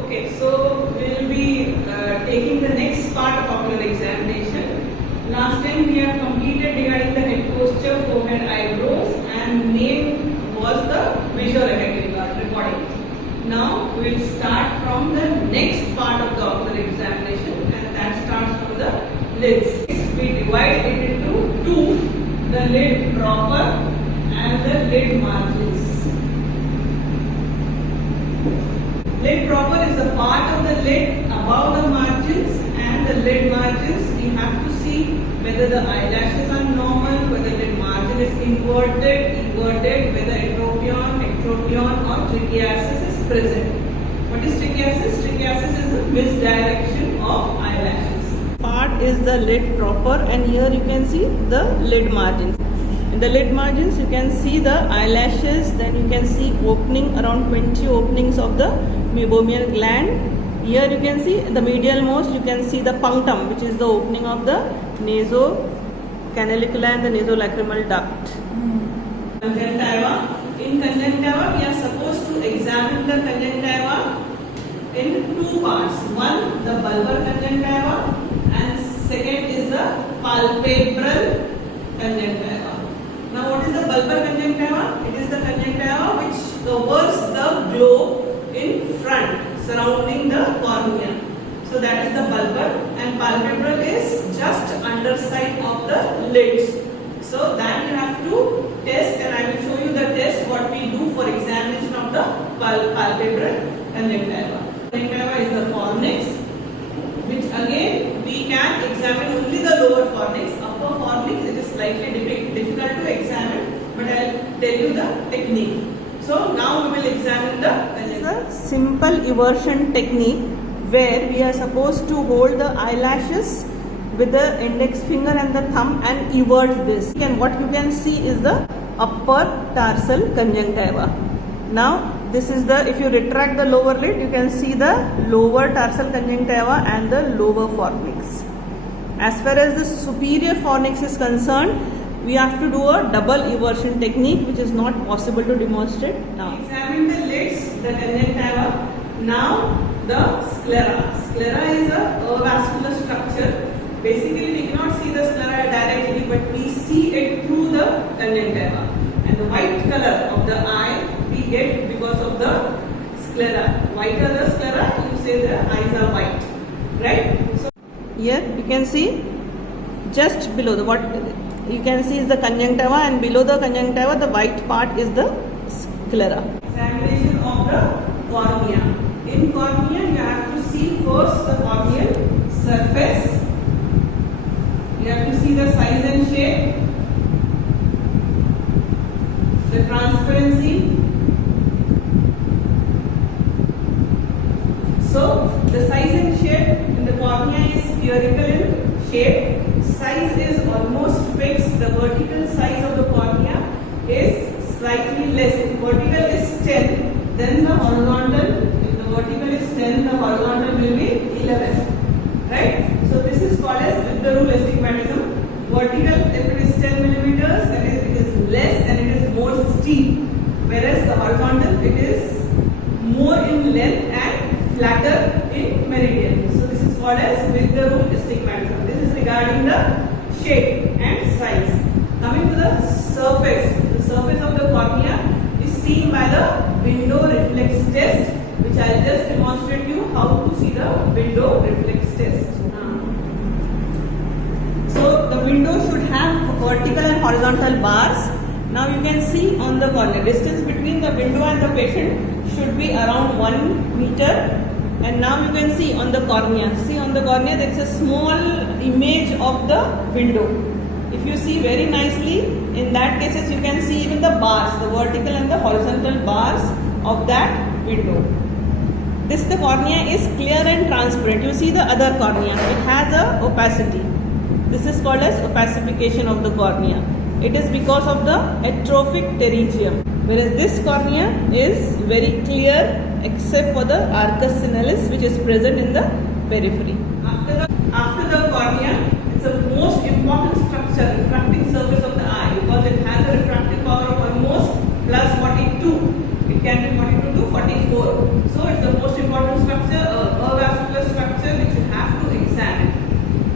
Okay, so we'll be taking the next part of ocular examination. Last time we have completed regarding the head posture, forehead, eyebrows, and main was the visual recording. Now we will start from the next part of the ocular examination, and that starts from the lids. We divide it into two: the lid proper and the lid margins. Lid proper is the part of the lid above the margins, and the lid margins we have to see whether the eyelashes are normal, whether the margin is inverted, everted, whether entropion, ectropion or trichiasis is present. What is trichiasis? Trichiasis is the misdirection of eyelashes. Part is the lid proper, and here you can see the lid margins. In the lid margins you can see the eyelashes, then you can see opening around 20 openings of the meibomian gland. Here you can see the medial most, you can see the punctum, which is the opening of the nasocanalicular and the nasolacrimal duct. Conjunctiva. In conjunctiva we are supposed to examine the conjunctiva in two parts. One, the bulbar conjunctiva, and second is the palpebral conjunctiva. Now what is the bulbar conjunctiva? It is the conjunctiva which covers the globe in front surrounding the cornea. So that is the bulbar, and palpebral is just underside of the lids. So that you have to test, and I will show you the test what we do for examination of the palpebral conjunctiva. Conjunctiva is the fornix, which again we can examine only the lower fornix. Upper fornix it is slightly difficult to examine, but I will tell you the technique. So now we will examine the simple eversion technique, where we are supposed to hold the eyelashes with the index finger and the thumb and evert this. And what you can see is the upper tarsal conjunctiva. Now this is the, if you retract the lower lid, you can see the lower tarsal conjunctiva and the lower fornix. As far as the superior fornix is concerned, we have to do a double eversion technique, which is not possible to demonstrate now. Examine the lids, the conjunctiva. Now the sclera. Sclera is a avascular structure. Basically we cannot see the sclera directly, but we see it through the conjunctiva. And the white color of the eye we get because of the sclera. Whiter the sclera, you say the eyes are white, right? So here you can see just below the what you can see is the conjunctiva, and below the conjunctiva the white part is the sclera. Examination of the cornea. In cornea you have to see first the corneal surface. You have to see the size and shape, the transparency. So the size and shape in the cornea is spherical in shape. Size is almost fixed. The vertical size of the cornea is slightly less. If vertical is 10, then the horizontal, if the vertical is 10, the horizontal will be 11. Right? So this is called as Witheroo astigmatism. Vertical, if it is 10 millimeters, then it is less and it is more steep. Whereas the horizontal, it is more in length and flatter in meridian. So this is called as Witheroo astigmatism. This is regarding the shape and size. Coming to the surface of the cornea is seen by the window reflex test, which I will just demonstrate you how to see the window reflex test. So the window should have vertical and horizontal bars. Now you can see on the cornea, distance between the window and the patient should be around 1 meter. And now you can see on the cornea. See on the cornea there is a small image of the window. If you see very nicely, in that cases you can see even the bars, the vertical and the horizontal bars of that window. This the cornea is clear and transparent. You see the other cornea, it has a opacity. This is called as opacification of the cornea. It is because of the atrophic pterygium. Whereas this cornea is very clear except for the arcus sinalis, which is present in the periphery. After the cornea, it's the most important structure, refracting surface of the eye, because it has a refractive power of almost plus 42. It can be 42 to 44. So it's the most important structure structure, avascular structure which you have to examine.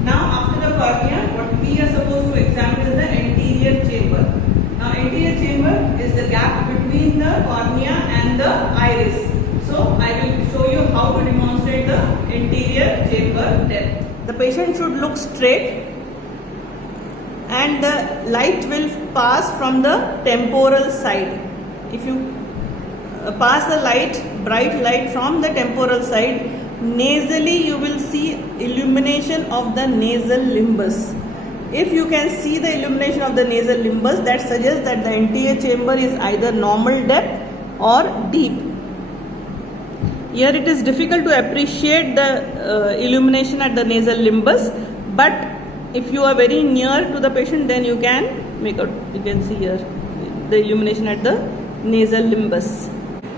Now after the cornea, what we are supposed to examine is the anterior chamber. Now anterior chamber is the gap between the cornea and the iris. So I will show you how to demonstrate the anterior chamber depth. The patient should look straight and the light will pass from the temporal side. If you pass the light, bright light from the temporal side, nasally you will see illumination of the nasal limbus. If you can see the illumination of the nasal limbus, that suggests that the anterior chamber is either normal depth or deep. Here it is difficult to appreciate the illumination at the nasal limbus, but if you are very near to the patient, then you can make out. You can see here the illumination at the nasal limbus.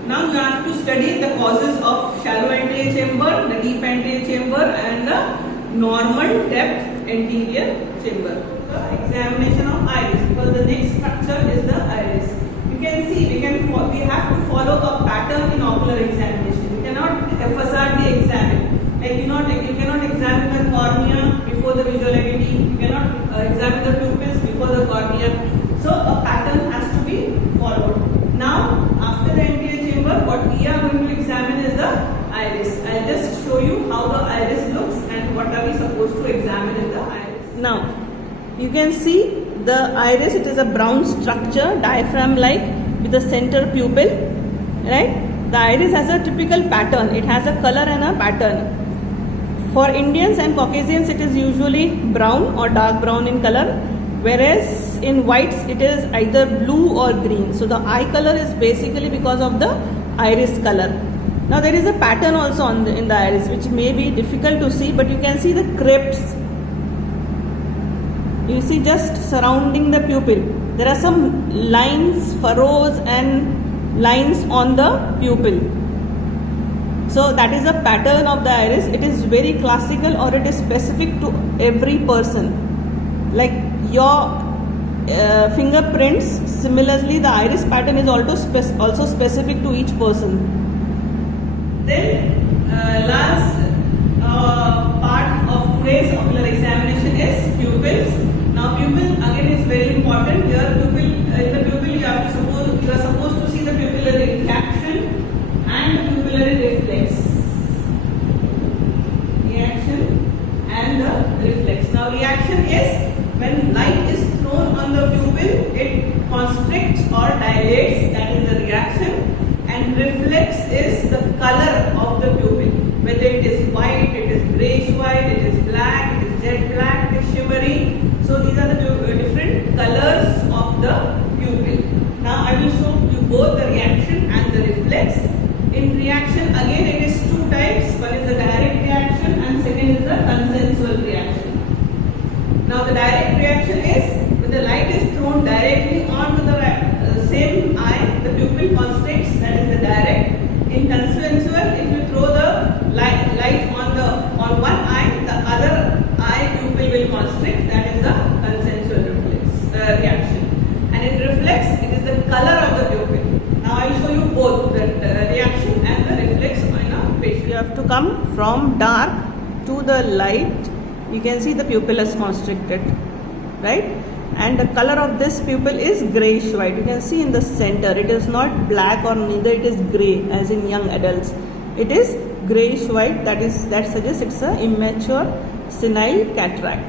Now you have to study the causes of shallow anterior chamber, the deep anterior chamber, and the normal depth anterior chamber. The examination of iris, because the next structure is the iris. You can see we have to follow a pattern in ocular examination. You cannot haphazardly examine. Like you cannot examine the cornea before the visual acuity. You cannot examine the pupils before the cornea. So a pattern has to be followed. Now after the anterior chamber, what we are going to examine is the iris. I'll just show you how the iris looks and what are we supposed to examine in the iris. Now you can see the iris. It is a brown structure, diaphragm-like, with a center pupil. Right? The iris has a typical pattern. It has a color and a pattern. For Indians and Caucasians, it is usually brown or dark brown in color, whereas in whites it is either blue or green. So the eye color is basically because of the iris color. Now there is a pattern also in the iris which may be difficult to see, but you can see the crypts. You see just surrounding the pupil. There are some lines, furrows and lines on the pupil. So that is a pattern of the iris. It is very classical or it is specific to every person. Like your fingerprints, similarly the iris pattern is also specific to each person. Then last part of today's ocular examination is pupils. Now pupil again is very important. Here in the pupil you are supposed to see the pupillary reaction and the pupillary reflex. Reaction and the reflex. Now reaction is when light is thrown on the pupil, it constricts or dilates, that is the reaction, and reflex is the color of the pupil. Whether it is white, it is greyish white, it is black, it is jet black, it is shimmery. So these are the different colors of the pupil. Now I will show you both the reaction and the reflex. In reaction again it is two types. One is the direct reaction and second is the consensual reaction. Now the direct reaction is when the light is thrown directly onto the same eye, the pupil constricts, that is the direct. In consensual, if you throw the light on one eye, the other eye pupil will constrict, that is the consensual reaction. And in reflex, it is the color of the pupil. Now I will show you both the reaction and the reflex in a patient. You have to come from dark to the light. You can see the pupil is constricted, right? And the color of this pupil is greyish white. You can see in the center, it is not black or neither it is grey as in young adults. It is greyish white. That suggests it's a immature senile cataract.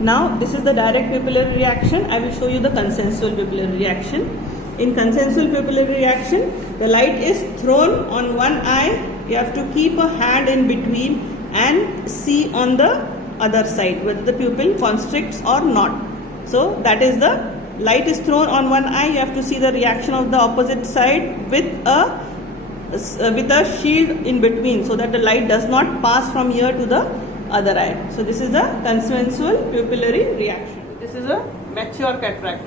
Now this is the direct pupillary reaction. I will show you the consensual pupillary reaction. In consensual pupillary reaction, the light is thrown on one eye. You have to keep a hand in between and see on the other side whether the pupil constricts or not. So that is the light is thrown on one eye. You have to see the reaction of the opposite side with a shield in between, so that the light does not pass from here to the other eye. So this is the consensual pupillary reaction. This is a mature cataract.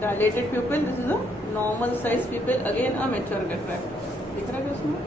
Dilated pupil. This is a normal size pupil. Again a mature cataract. दिख रहा है क्या उसमें?